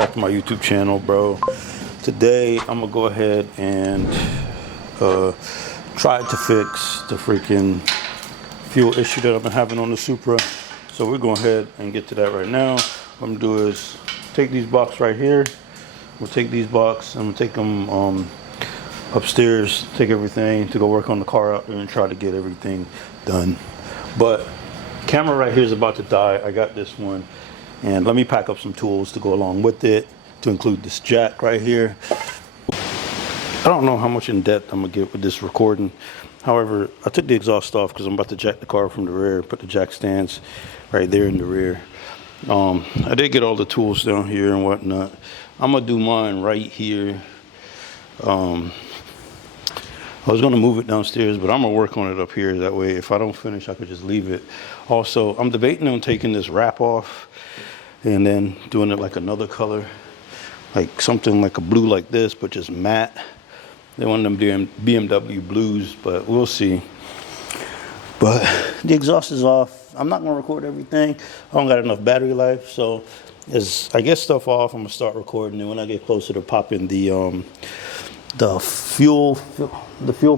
back to my YouTube channel, bro. Today I'm gonna go ahead and try to fix the freaking fuel issue that I've been having on the Supra. So we're going ahead and get to that right now. What I'm gonna do is take these boxes right here. We'll take these boxes and we'll take them upstairs, take everything to go work on the car out there and try to get everything done. But camera right here is about to die. I got this one, and let me pack up some tools to go along with it, to include this jack right here. I don't know how much in depth I'm gonna get with this recording. However, I took the exhaust off because I'm about to jack the car from the rear, put the jack stands right there in the rear. I did get all the tools down here and whatnot. I'm gonna do mine right here. I was gonna move it downstairs, but I'm gonna work on it up here. That way, if I don't finish, I could just leave it. Also, I'm debating on taking this wrap off and then doing it like another color, like something like a blue like this, but just matte. They're one of them BMW blues, but we'll see. But the exhaust is off. I'm not gonna record everything. I don't got enough battery life, so as I get stuff off, I'm gonna start recording. And when I get closer to popping the fuel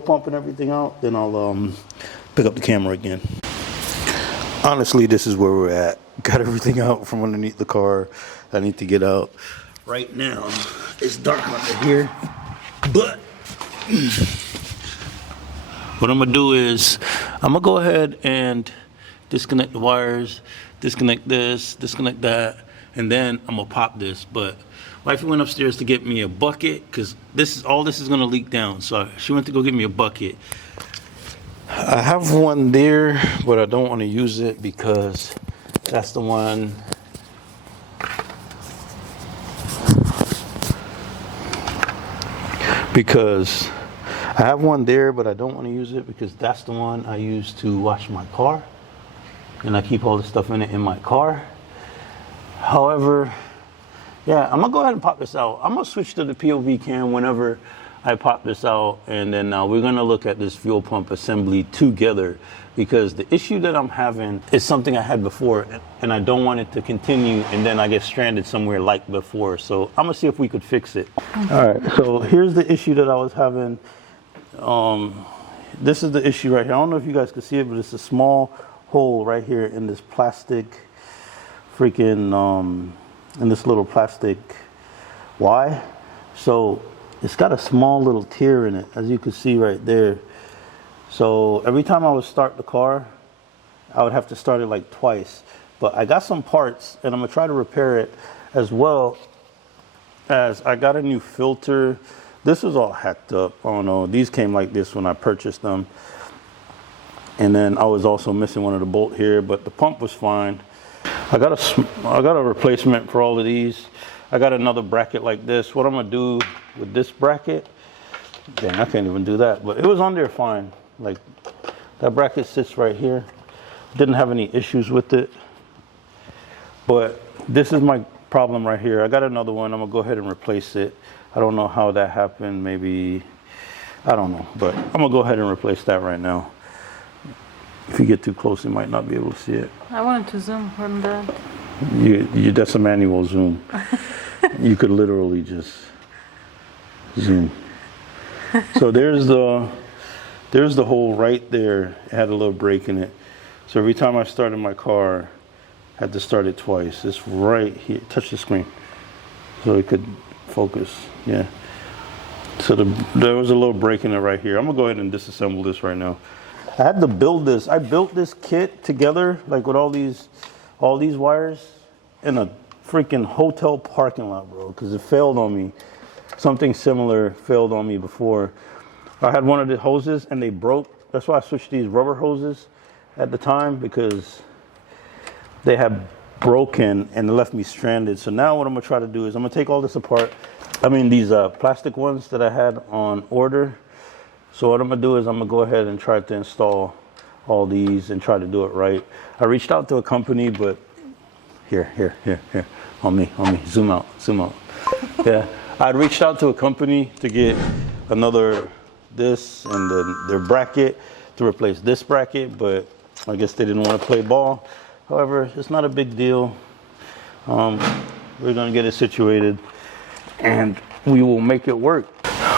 pump and everything out, then I'll pick up the camera again. Honestly, this is where we're at. Got everything out from underneath the car I need to get out. Right now, it's dark under here, but what I'm gonna do is I'm gonna go ahead and disconnect the wires, disconnect this, disconnect that, and then I'm gonna pop this. But wifey went upstairs to get me a bucket because this is gonna leak down. So she went to go get me a bucket. I have one there, but I don't want to use it because that's the one. Because I have one there, but I don't want to use it because that's the one I use to wash my car, and I keep all the stuff in it in my car. However, yeah, I'm gonna go ahead and pop this out. I'm gonna switch to the POV cam whenever I pop this out, and then we're gonna look at this fuel pump assembly together, because the issue that I'm having is something I had before, and I don't want it to continue and then I get stranded somewhere like before. So I'm gonna see if we could fix it. All right, so here's the issue that I was having. This is the issue right here. I don't know if you guys can see it, but it's a small hole right here in this plastic freaking in this little plastic Y. So it's got a small little tear in it, as you can see right there. So every time I would start the car, I would have to start it like twice. But I got some parts, and I'm gonna try to repair it, as well as I got a new filter. This was all hacked up. I don't know, these came like this when I purchased them. And then I was also missing one of the bolt here, but the pump was fine. I got a replacement for all of these. I got another bracket like this. What I'm gonna do with this bracket, dang, I can't even do that, but it was on there fine. Like, that bracket sits right here. Didn't have any issues with it. But this is my problem right here. I got another one. I'm gonna go ahead and replace it. I don't know how that happened. Maybe, I don't know, but I'm gonna go ahead and replace that right now. If you get too close, you might not be able to see it. I wanted to zoom on that. That's a manual zoom. You could literally just zoom. So there's the hole right there. It had a little break in it. So every time I started my car, I had to start it twice. It's right here. Touch the screen so it could focus. Yeah. So there was a little break in it right here. I'm gonna go ahead and disassemble this right now. I had to build this. I built this kit together, like with all these wires, in a freaking hotel parking lot, bro, because it failed on me. Something similar failed on me before. I had one of the hoses and they broke. That's why I switched these rubber hoses at the time, because they had broken and it left me stranded. So now what I'm gonna try to do is I'm gonna take all this apart. I mean, these plastic ones that I had on order. So what I'm gonna do is I'm gonna go ahead and try to install all these and try to do it right. I reached out to a company, but here, on me, zoom out. Yeah, I reached out to a company to get this and then their bracket to replace this bracket, but I guess they didn't want to play ball. However, it's not a big deal. We're gonna get it situated, and we will make it work.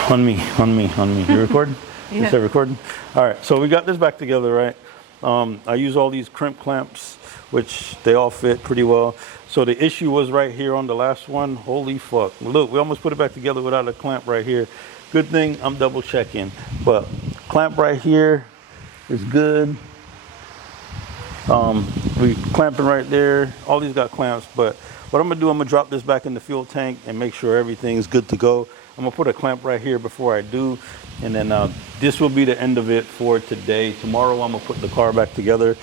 On me. You recording? Yeah. Is that recording? All right, so we got this back together, right? I use all these crimp clamps, which they all fit pretty well. So the issue was right here on the last one. Holy fuck. Look, we almost put it back together without a clamp right here. Good thing I'm double checking. But clamp right here is good. We clamping right there. All these got clamps, but what I'm gonna do, I'm gonna drop this back in the fuel tank and make sure everything's good to go. I'm gonna put a clamp right here before I do, and then this will be the end of it for today. Tomorrow I'm gonna put the car back together,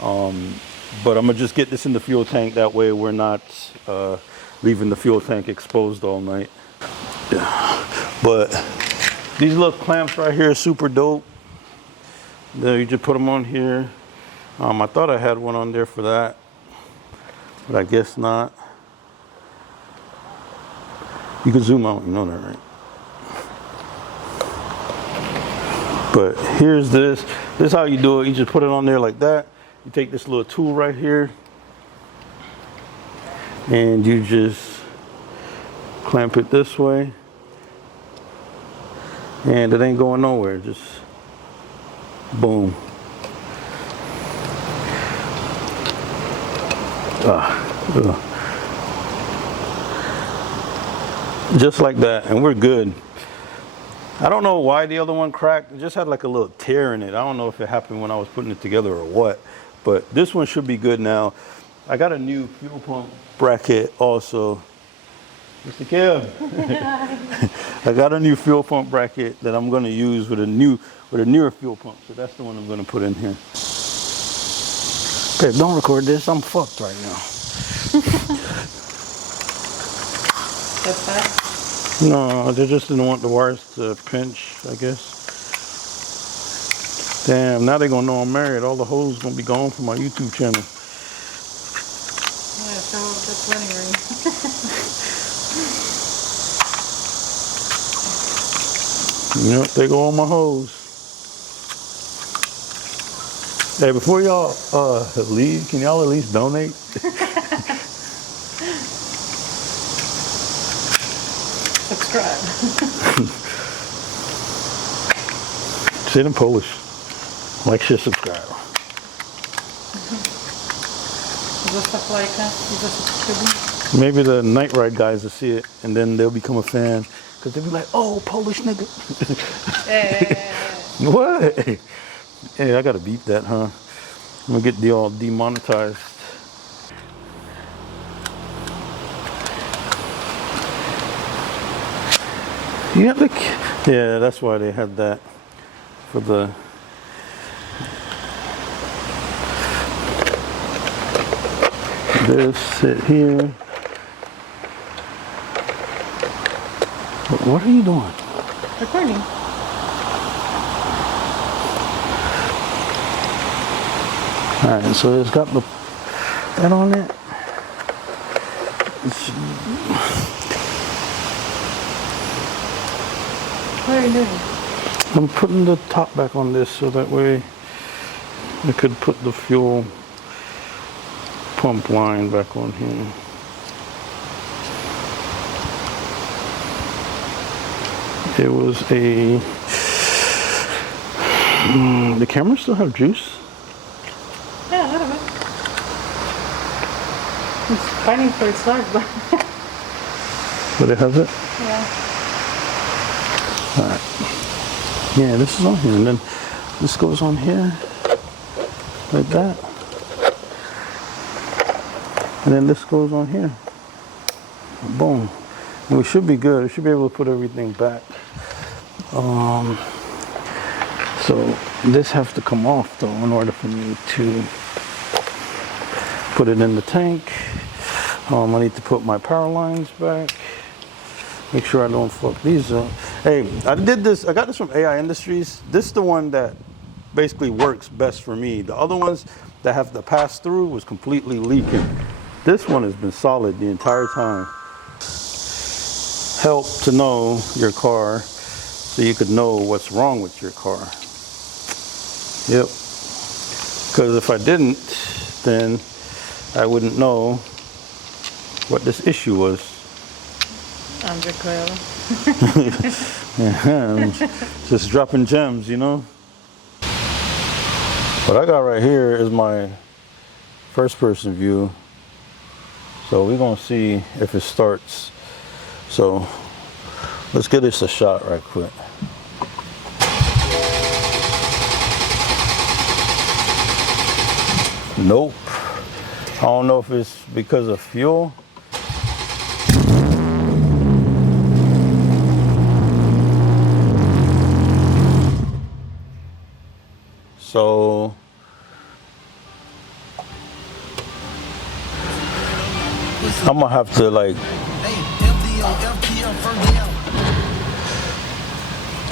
but I'm gonna just get this in the fuel tank. That way we're not leaving the fuel tank exposed all night. But these little clamps right here are super dope. There, you just put them on here. I thought I had one on there for that, but I guess not. You can zoom out, you know that, right? But here's this. This is how you do it. You just put it on there like that. You take this little tool right here, and you just clamp it this way, and it ain't going nowhere. Just boom. Just like that, and we're good. I don't know why the other one cracked. It just had like a little tear in it. I don't know if it happened when I was putting it together or what, but this one should be good now. I got a new fuel pump bracket also. Mr. Kev. I got a new fuel pump bracket that I'm gonna use with a newer fuel pump. So that's the one I'm gonna put in here. Babe, don't record this. I'm fucked right now. That's fast. No, they just didn't want the wires to pinch, I guess. Damn, now they're gonna know I'm married. All the hoes gonna be gone from my YouTube channel. Yeah, so that's funny, right? Yep, they go on my hoes. Hey, before y'all leave, can y'all at least donate? Subscribe. Say it in Polish. Like, share, subscribe. Zostaw lajka i zasubskrybuj. Maybe the night ride guys will see it, and then they'll become a fan. Because they'll be like, oh, Polish nigga. What? Hey, I gotta beat that, huh? I'm gonna get all demonetized. You have the, yeah, that's why they had that for the. This sit here. What are you doing? Recording. Alright, so it's got the that on it. What are you doing? I'm putting the top back on this so that way I could put the fuel pump line back on here. It was a. The camera still have juice? Yeah, a little bit. It's fighting for its life, but But it has it? yeah. Alright. Yeah, this is on here, and then this goes on here, like that. And then this goes on here. Boom. And we should be good. We should be able to put everything back. So this has to come off though in order for me to put it in the tank. I need to put my power lines back. Make sure I don't fuck these up. Hey, I got this from AI Industries. This is the one that basically works best for me. The other ones that have the pass through was completely leaking. This one has been solid the entire time. Help to know your car so you could know what's wrong with your car. Yep. Because if I didn't, then I wouldn't know what this issue was. Undercoil. Yeah, just dropping gems, you know. What I got right here is my first person view. So we're gonna see if it starts. So let's give this a shot right quick. Nope. I don't know if it's because of fuel. So I'm gonna have to like,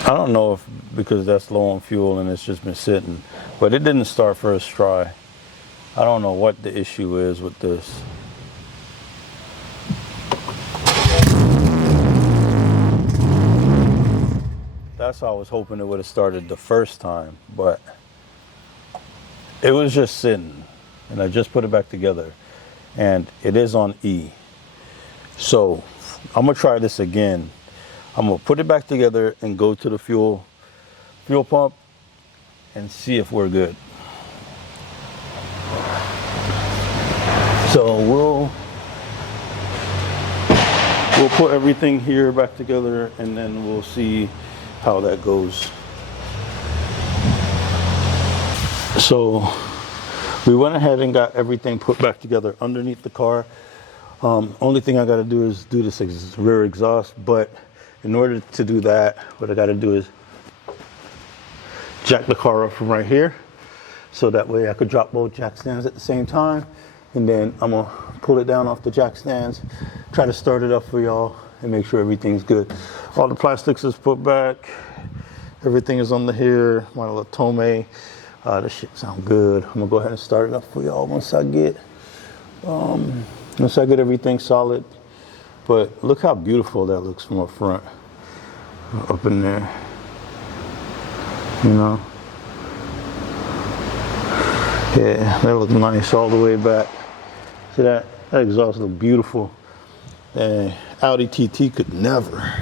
I don't know if because that's low on fuel and it's just been sitting, but it didn't start first try. I don't know what the issue is with this. That's how I was hoping it would have started the first time, but it was just sitting and I just put it back together and it is on E. So I'm gonna try this again. I'm gonna put it back together and go to the fuel pump and see if we're good. So we'll put everything here back together and then we'll see how that goes. So we went ahead and got everything put back together underneath the car. Only thing I got to do is do this rear exhaust, but in order to do that, what I got to do is jack the car up from right here, so that way I could drop both jack stands at the same time, and then I'm gonna pull it down off the jack stands, try to start it up for y'all, and make sure everything's good. All the plastics is put back, everything is under here, my little Tomei. This shit sound good. I'm gonna go ahead and start it up for y'all once I get everything solid. But look how beautiful that looks from up front, up in there, you know. Yeah, that looks nice all the way back. See that? That exhaust looks beautiful. And Audi TT could never.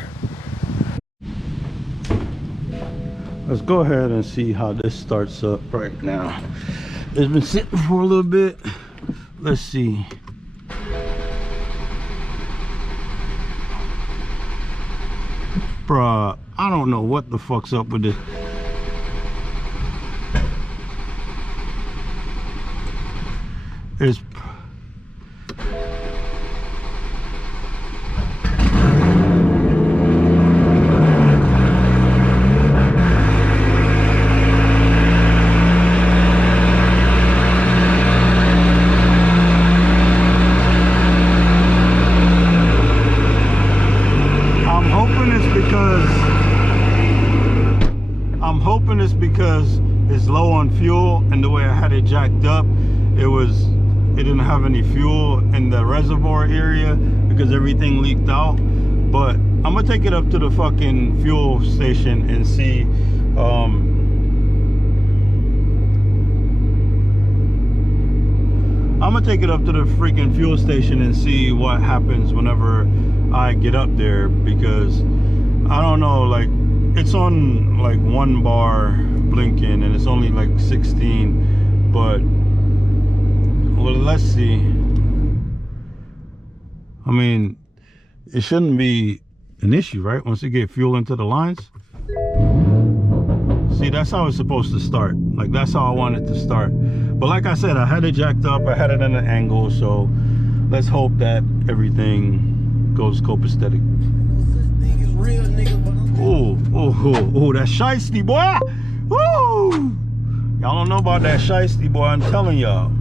Let's go ahead and see how this starts up right now. It's been sitting for a little bit. Let's see. Bruh, I don't know what the fuck's up with this. It's because it's low on fuel, and the way I had it jacked up, it didn't have any fuel in the reservoir area because everything leaked out. But I'm gonna take it up to the fucking fuel station and see. I'm gonna take it up to the freaking fuel station and see what happens whenever I get up there, because I don't know, like, it's on like 1 bar blinking and it's only like 16, but well, let's see. I mean, it shouldn't be an issue, right? Once you get fuel into the lines. See, that's how it's supposed to start. Like, that's how I want it to start. But like I said, I had it jacked up, I had it at an angle, so let's hope that everything goes copacetic. Oh, that shiesty, boy. Woo! Y'all don't know about that shiesty, boy. I'm telling y'all.